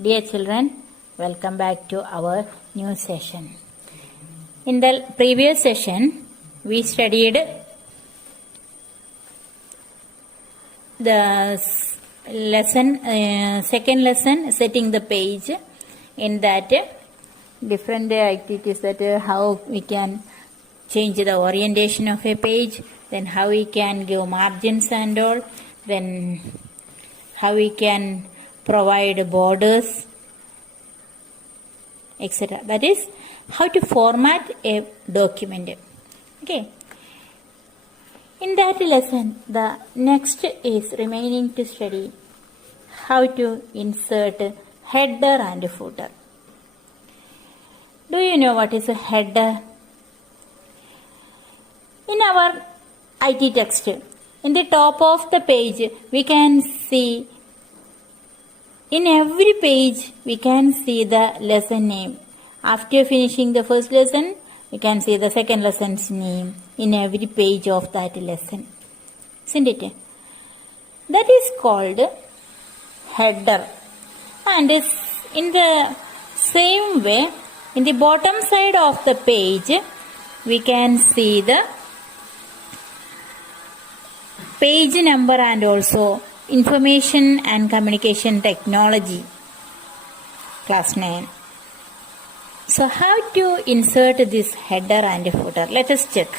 Dear children, welcome back to our new session. In the previous session, we studied the second lesson, setting the page. In that, different activities that how we can change the orientation of a page, then how we can give margins and all, then how we can provide borders, etc. That is how to format a document. Okay. In that lesson, the next is remaining to study how to insert header and footer. Do you know what is a header? In our IT text, in the top of the page, we can see, in every page, we can see the lesson name. After finishing the first lesson, we can see the second lesson's name in every page of that lesson. Isn't it? That is called header. And in the same way, in the bottom side of the page, we can see the page number and also Information and Communication Technology, class 9. So how to insert this header and footer? Let us check.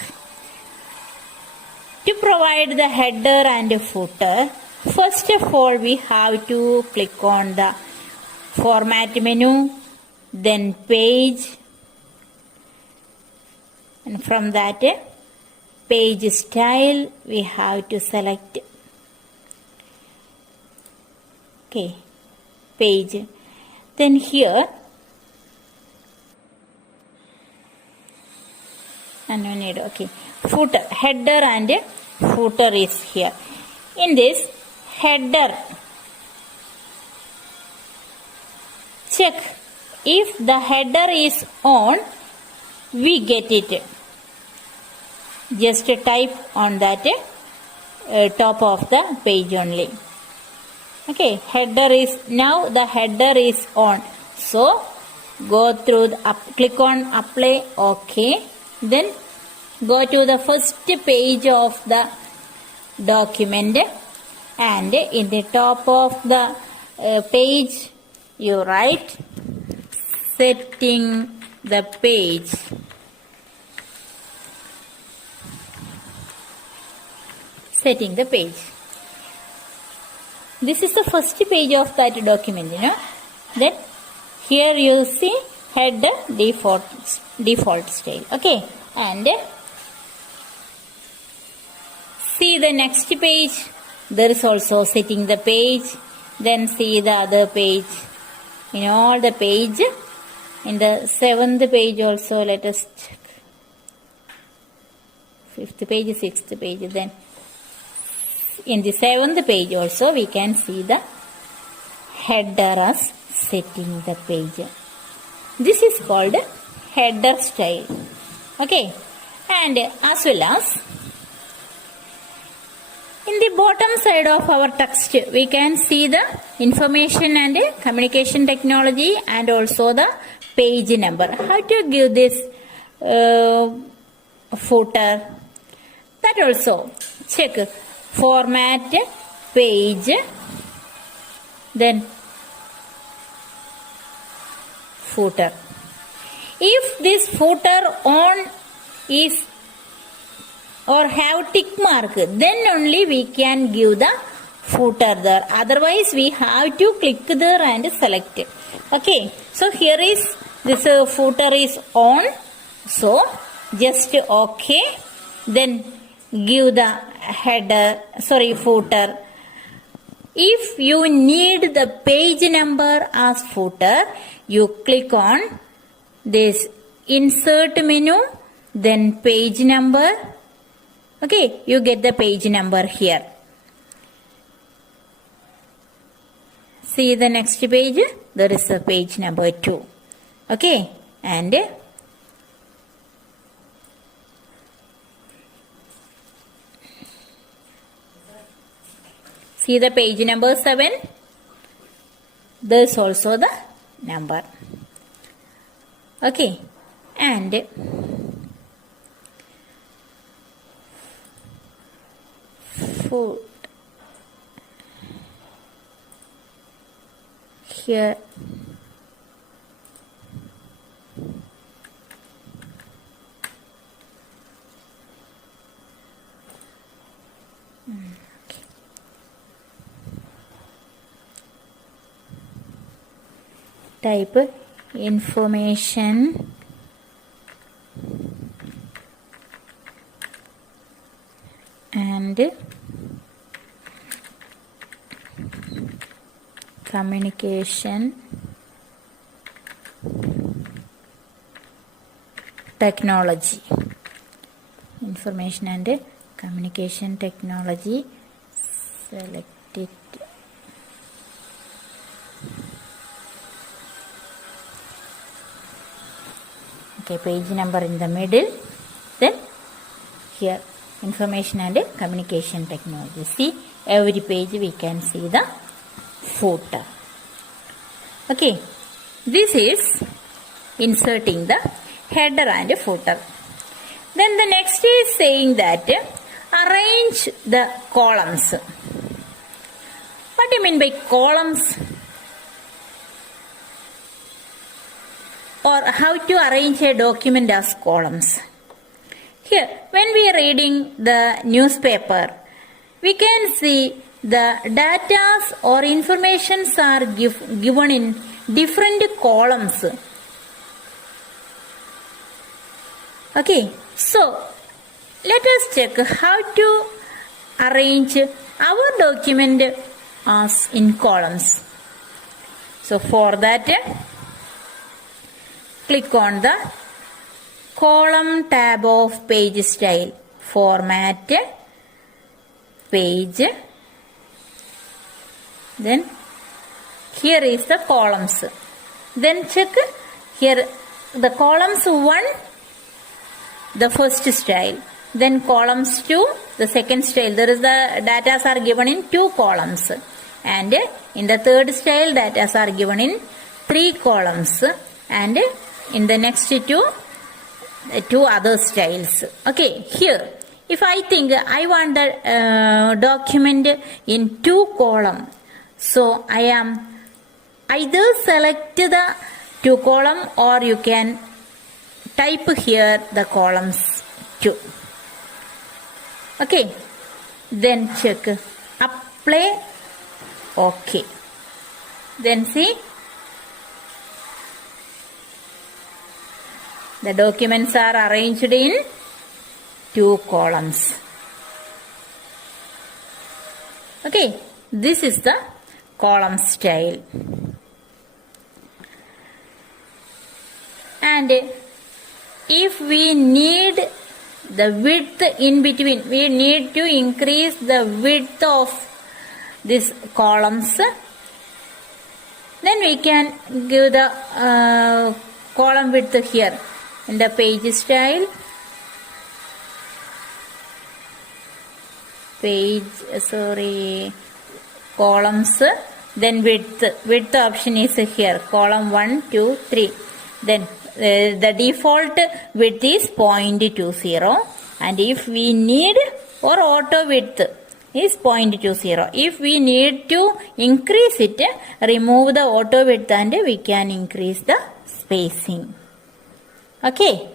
To provide the header and footer, first of all we have to click on the format menu, then page, and from that page style we have to select. Okay, page. Then here, and no need, okay, footer, header and footer is here. In this header, check if the header is on, we get it. Just type on that top of the page only. Okay, header is, now the header is on. So, go through, click on apply, okay. Then, go to the first page of the document and in the top of the page, you write setting the page. Setting the page. This is the first page of that document, Then here you see header default style. Okay. And see the next page. There is also setting the page. Then see the other page. In all the page. In the 7th page also, let us check. 5th page, 6th page. Then in the 7th page also we can see the header as setting the page. This is called header style. Okay. And as well as in the bottom side of our text we can see the Information and Communication Technology and also the page number. How to give this footer? That also check. Format page, then footer. If this footer on is or have tick mark, then only we can give the footer there. Otherwise we have to click there and select it. Okay. So here is this footer is on. So just okay. Then give the footer. If you need the page number as footer, you click on this insert menu, then page number. Okay, you get the page number here. See the next page, there is a page number 2. Okay, and see the page number 7. There's also the number. Okay, and food here. Type information and communication technology. Information and communication technology. Select it. Okay, page number in the middle. Then here information and communication technology. See, every page we can see the footer. Okay, this is inserting the header and footer. Then the next is saying that arrange the columns. What do you mean by columns? Or how to arrange a document as columns? Here, when we are reading the newspaper, we can see the data or informations are given in different columns. Okay, so let us check how to arrange our document as in columns. So for that, click on the column tab of page style, format, page, then here is the columns. Then check here the columns 1, the first style, then columns 2, the second style. There is the data are given in 2 columns, and in the third style data are given in 3 columns, and in the next 2 other styles. Okay, here if I think I want the document in 2 columns, so I am either select the 2 column, or you can type here the columns 2. Okay, then check apply. Okay, then see the documents are arranged in 2 columns. Okay, this is the column style. And if we need the width in between, we need to increase the width of these columns, then we can give the column width here in the page style, columns, then width option is here, column 1, 2, 3. Then the default width is 0.20, and if we need, or auto width is 0.20. If we need to increase it, remove the auto width and we can increase the spacing. Okay.